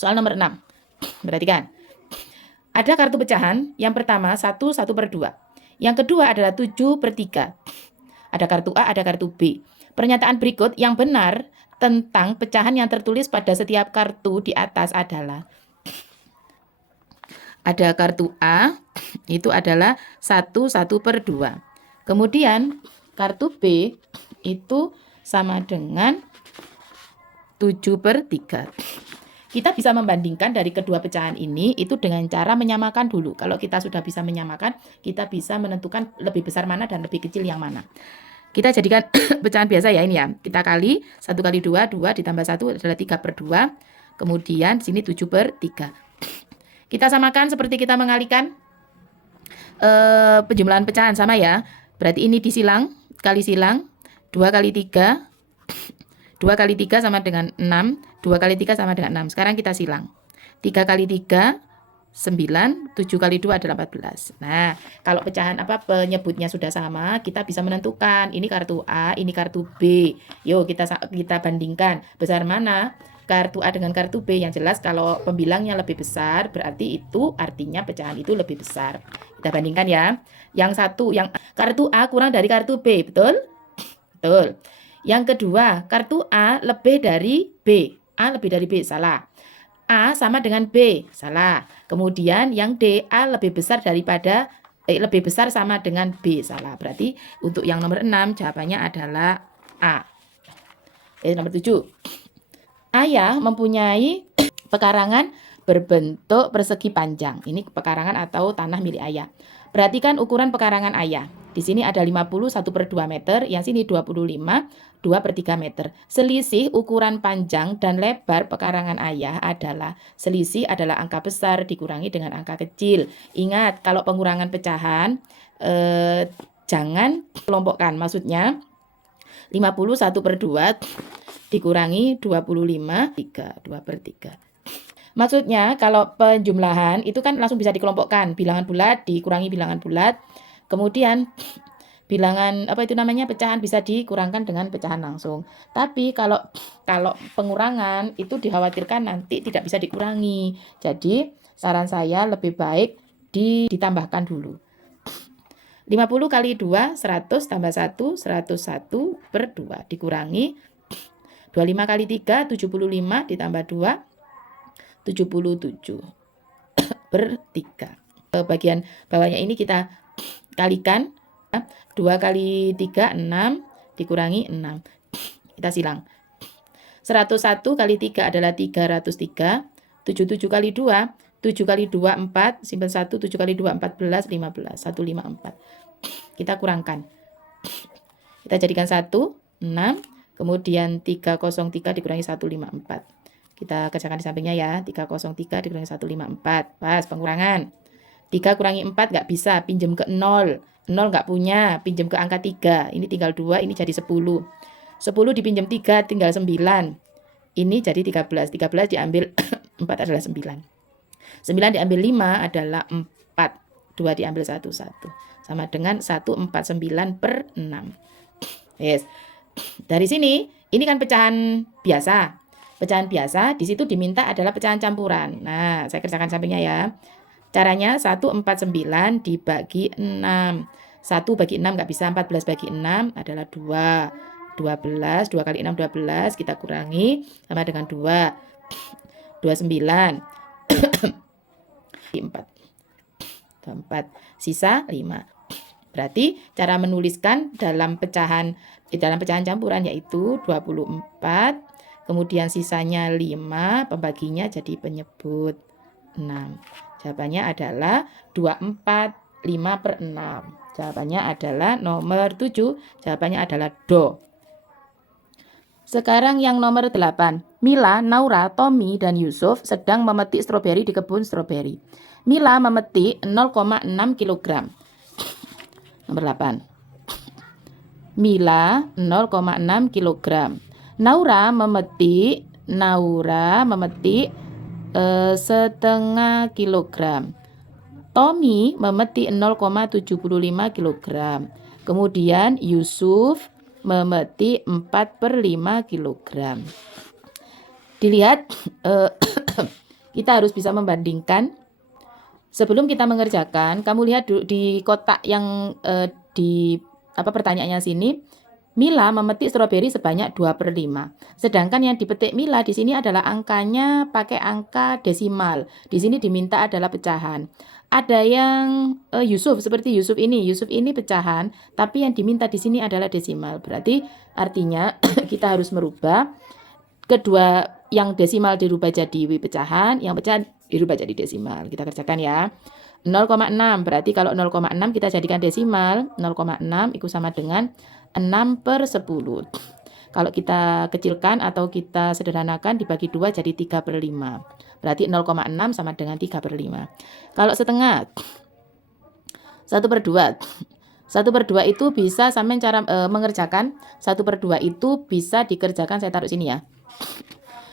Soal nomor 6. Perhatikan. Ada kartu pecahan. Yang pertama 1/2. Yang kedua adalah 7/3. Ada kartu A, ada kartu B. Pernyataan berikut yang benar tentang pecahan yang tertulis pada setiap kartu di atas adalah. Ada kartu A, itu adalah 1/2. Kemudian kartu B itu sama dengan 7/3. Kita bisa membandingkan dari kedua pecahan ini itu dengan cara menyamakan dulu. Kalau kita sudah bisa menyamakan, kita bisa menentukan lebih besar mana dan lebih kecil yang mana. Kita jadikan pecahan biasa ya ini ya. Kita kali 1 kali 2, 2 ditambah 1 adalah 3/2. Kemudian sini 7/3. Kita samakan seperti kita mengalikan penjumlahan pecahan sama ya. Berarti ini disilang, kali silang, 2 kali 3. 2 kali 3 sama dengan 6, 2 kali 3 sama dengan 6. Sekarang kita silang. 3 kali 3, 9, 7 kali 2 adalah 14. Nah, kalau pecahan penyebutnya sudah sama, kita bisa menentukan ini kartu A, ini kartu B. Yuk kita bandingkan besar mana kartu A dengan kartu B. Yang jelas kalau pembilangnya lebih besar, berarti itu artinya pecahan itu lebih besar. Kita bandingkan ya. Yang satu, yang kartu A kurang dari kartu B, betul? Betul. Yang kedua, kartu A lebih dari B. A lebih dari B, salah. A sama dengan B, salah. Kemudian yang D, A lebih besar daripada lebih besar sama dengan B, salah. Berarti untuk yang nomor 6 jawabannya adalah A. Nomor 7. Ayah mempunyai pekarangan berbentuk persegi panjang. Ini pekarangan atau tanah milik ayah. Perhatikan ukuran pekarangan ayah. Di sini ada 50 1/2 meter, yang sini 25 2/3 meter. Selisih ukuran panjang dan lebar pekarangan ayah adalah, selisih adalah angka besar dikurangi dengan angka kecil. Ingat, kalau pengurangan pecahan jangan kelompokkan. Maksudnya 50 1/2 dikurangi 25 2/3. Maksudnya kalau penjumlahan itu kan langsung bisa dikelompokkan. Bilangan bulat dikurangi bilangan bulat. Kemudian bilangan pecahan bisa dikurangkan dengan pecahan langsung. Tapi kalau pengurangan itu dikhawatirkan nanti tidak bisa dikurangi. Jadi saran saya lebih baik ditambahkan dulu. 50 kali 2 100 tambah 1 101/2 dikurangi 25 kali 3 75 ditambah 2 77/3. Bagian bawahnya ini kita kalikan. 2 kali 3 6 dikurangi 6. Kita silang. 101 kali 3 adalah 303. 77 kali 2 7 kali 2 4, simpan 1, 7 kali 2 14, 15, 154. Kita kurangkan. Kita jadikan 1 6, kemudian 303 dikurangi 154. Kita kerjakan di sampingnya ya. 303 dikurangi 154. Pas pengurangan. 3 kurangi 4 nggak bisa, pinjam ke 0. 0 nggak punya, pinjam ke angka 3. Ini tinggal 2, ini jadi 10. 10 dipinjam 3, tinggal 9. Ini jadi 13. 13 diambil 4 adalah 9. 9 diambil 5 adalah 4. 2 diambil 1, 1. Sama dengan 149/6. Yes. Dari sini, ini kan pecahan biasa. Pecahan biasa, di situ diminta adalah pecahan campuran. Nah, saya kerjakan sampingnya ya. Caranya 149 dibagi 6. 1 bagi 6 nggak bisa, 14 bagi 6 adalah 2. 12, 2 kali 6 12, kita kurangi sama dengan 2. 29. 4. 4. Sisa 5. Berarti cara menuliskan dalam pecahan campuran yaitu 24. Kemudian sisanya 5, pembaginya jadi penyebut 6. Jawabannya adalah 24 5/6. Jawabannya adalah nomor 7. Jawabannya adalah do. Sekarang yang nomor 8. Mila, Naura, Tommy, dan Yusuf sedang memetik stroberi di kebun stroberi. Mila memetik 0,6 kg. Nomor 8. Mila 0,6 kg. Naura memetik setengah kilogram. Tommy memetik 0,75 kg. Kemudian Yusuf memetik 4/5 kg. Dilihat kita harus bisa membandingkan. Sebelum kita mengerjakan, kamu lihat di kotak yang di pertanyaannya sini, Mila memetik stroberi sebanyak 2/5. Sedangkan yang dipetik Mila di sini adalah angkanya pakai angka desimal. Di sini diminta adalah pecahan. Ada yang Yusuf, seperti Yusuf ini pecahan, tapi yang diminta di sini adalah desimal. Berarti artinya kita harus merubah kedua, yang desimal dirubah jadi pecahan, yang pecahan dirubah jadi desimal. Kita kerjakan ya. 0,6, berarti kalau 0,6 kita jadikan desimal, 0,6 itu sama dengan 6/10. Kalau kita kecilkan atau kita sederhanakan dibagi 2 jadi 3/5. Berarti 0,6 sama dengan 3/5. Kalau setengah, 1/2. 1/2 itu bisa sampai cara mengerjakan 1/2 itu bisa dikerjakan, saya taruh sini ya.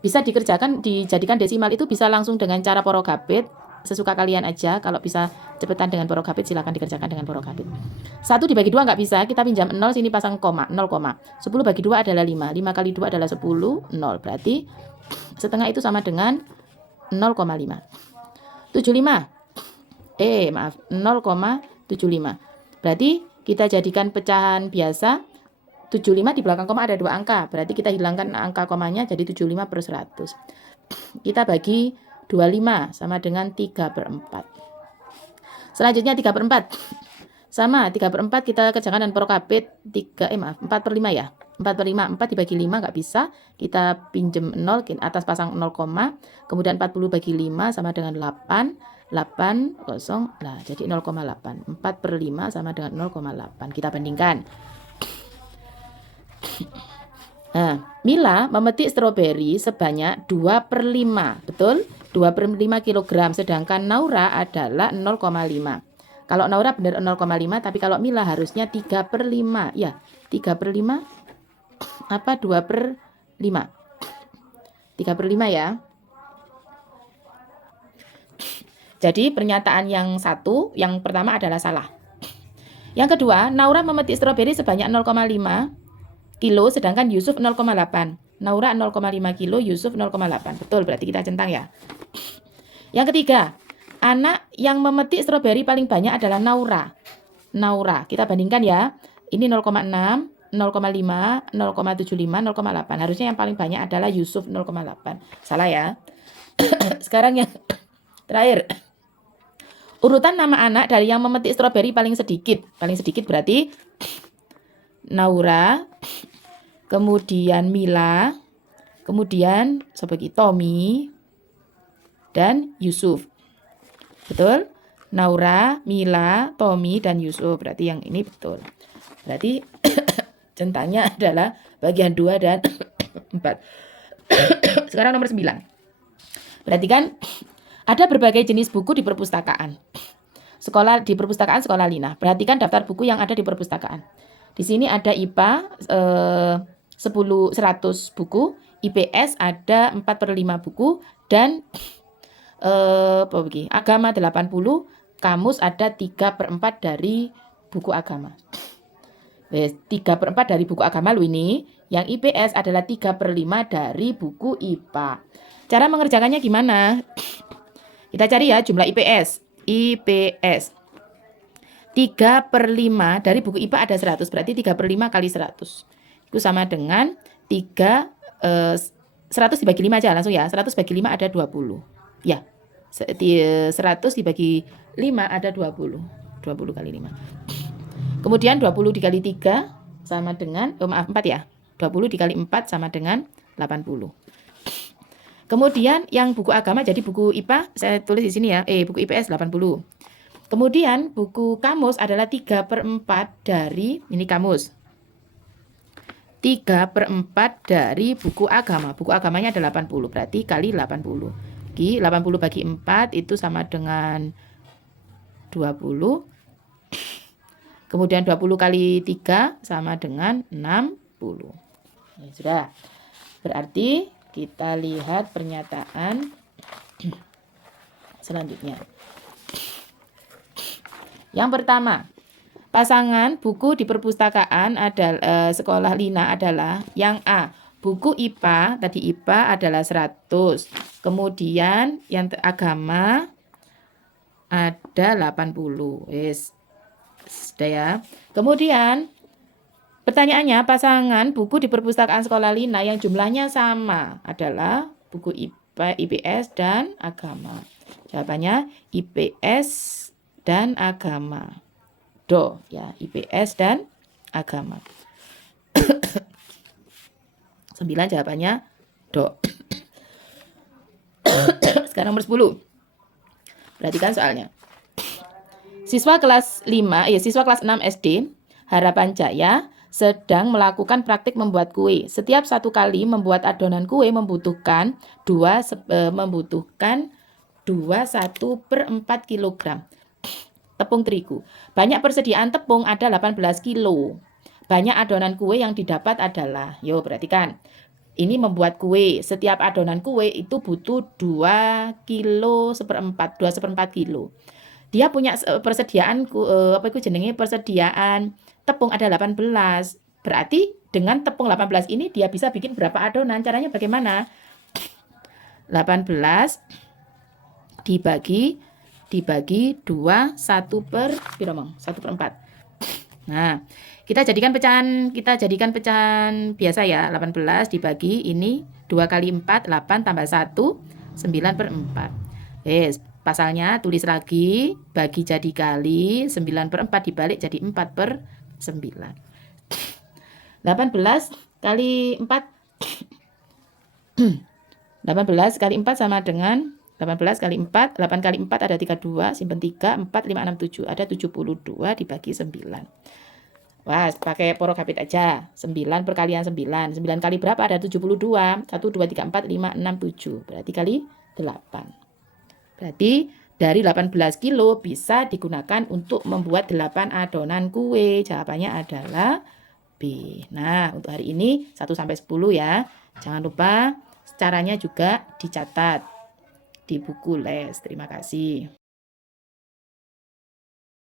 Bisa dikerjakan, dijadikan desimal itu bisa langsung dengan cara porogabit. Sesuka kalian aja, kalau bisa cepetan dengan porogabit silakan dikerjakan dengan porogabit. 1 dibagi 2 nggak bisa, kita pinjam 0, sini pasang koma, 0, 10 bagi 2 adalah 5, 5 kali 2 adalah 10, 0, berarti setengah itu sama dengan 0,5. 75, maaf, 0,75, berarti kita jadikan pecahan biasa. 75 di belakang koma ada 2 angka, berarti kita hilangkan angka komanya jadi 75/100. Kita bagi 25 sama dengan 3/4. Selanjutnya 3/4. Sama 3/4 kita kerjakan dengan porogabit 4/5 ya. 4/5, 4 dibagi 5 nggak bisa. Kita pinjem 0, atas pasang 0, kemudian 40 bagi 5 sama dengan 8. 8 kosong, nah jadi 0,8. 4/5 sama dengan 0,8. Kita bandingkan. Nah, Mila memetik stroberi sebanyak 2/5, betul? 2/5 kg, sedangkan Naura adalah 0,5. Kalau Naura benar 0,5, tapi kalau Mila harusnya 3/5. Ya, 3/5 apa 2/5? 3/5 ya. Jadi pernyataan yang satu, yang pertama adalah salah. Yang kedua, Naura memetik stroberi sebanyak 0,5 kilo, sedangkan Yusuf 0,8. Naura 0,5 kilo, Yusuf 0,8. Betul, berarti kita centang ya. Yang ketiga, anak yang memetik stroberi paling banyak adalah Naura. Naura, kita bandingkan ya. Ini 0,6, 0,5, 0,75, 0,8. Harusnya yang paling banyak adalah Yusuf 0,8. Salah ya. Sekarang yang terakhir. Urutan nama anak dari yang memetik stroberi paling sedikit. Paling sedikit berarti Naura, kemudian Mila, kemudian sebagai Tommy, dan Yusuf. Betul? Naura, Mila, Tommy, dan Yusuf. Berarti yang ini betul. Berarti centangnya adalah bagian 2 dan 4. Sekarang nomor 9. Perhatikan, ada berbagai jenis buku di perpustakaan. Di perpustakaan Sekolah Lina. Perhatikan daftar buku yang ada di perpustakaan. Di sini ada IPA 100 buku, IPS ada 4/5 buku, dan agama 80, kamus ada 3/4 dari buku agama. 3/4 dari buku agama lu ini. Yang IPS adalah 3/5 dari buku IPA. Cara mengerjakannya gimana? Kita cari ya jumlah IPS. IPS 3/5 dari buku IPA ada 100, berarti 3/5 kali 100. Itu sama dengan 100 dibagi 5 aja langsung ya. 100 bagi 5 ada 20. Ya, 100 dibagi 5 ada 20. 20 kali 5. Kemudian 20 dikali 3 sama dengan, 4 ya. 20 dikali 4 sama dengan 80. Kemudian yang buku agama, jadi buku IPA saya tulis di sini ya, buku IPS 80. Kemudian buku kamus adalah 3/4 dari, ini kamus. 3/4 dari buku agama. Buku agamanya ada 80, berarti kali 80. 80 bagi 4 itu sama dengan 20. Kemudian 20 kali 3 sama dengan 60. Ya, sudah. Berarti kita lihat pernyataan selanjutnya. Yang pertama, pasangan buku di perpustakaan Sekolah Lina adalah yang A. Buku IPA, tadi IPA adalah 100. Kemudian yang agama ada 80. Yes. Sudah ya. Kemudian pertanyaannya, pasangan buku di perpustakaan sekolah Lina yang jumlahnya sama adalah buku IPS dan agama. Jawabannya IPS dan agama. Do ya, IPS dan agama. 9 jawabannya do. Sekarang nomor 10. Perhatikan soalnya. Siswa kelas 6 SD Harapan Jaya sedang melakukan praktik membuat kue. Setiap satu kali membuat adonan kue membutuhkan 21/4 kg tepung terigu. Banyak persediaan tepung ada 18 kilo. Banyak adonan kue yang didapat adalah, yo perhatikan. Ini membuat kue. Setiap adonan kue itu butuh 2 kilo 2/4 kilo. Dia punya persediaan persediaan tepung ada 18. Berarti dengan tepung 18 ini dia bisa bikin berapa adonan? Caranya bagaimana? 18 dibagi 2, 1/4. Nah, kita jadikan pecahan biasa ya. 18 dibagi ini 2 kali 4, 8 tambah 1, 9/4. Yes, pasalnya tulis lagi, bagi jadi kali, 9/4 dibalik jadi 4/9. 18 kali 4 18 kali 4 sama dengan 18 kali 4, 8 kali 4 ada 32, simpen 3, 4, 5, 6, 7. Ada 72 dibagi 9. Wah, pakai porokapit aja. 9 perkalian 9. 9 kali berapa? Ada 72. 1, 2, 3, 4, 5, 6, 7. Berarti kali 8. Berarti dari 18 kilo bisa digunakan untuk membuat 8 adonan kue. Jawabannya adalah B. Nah, untuk hari ini 1-10 ya. Jangan lupa caranya juga dicatat di buku les. Terima kasih.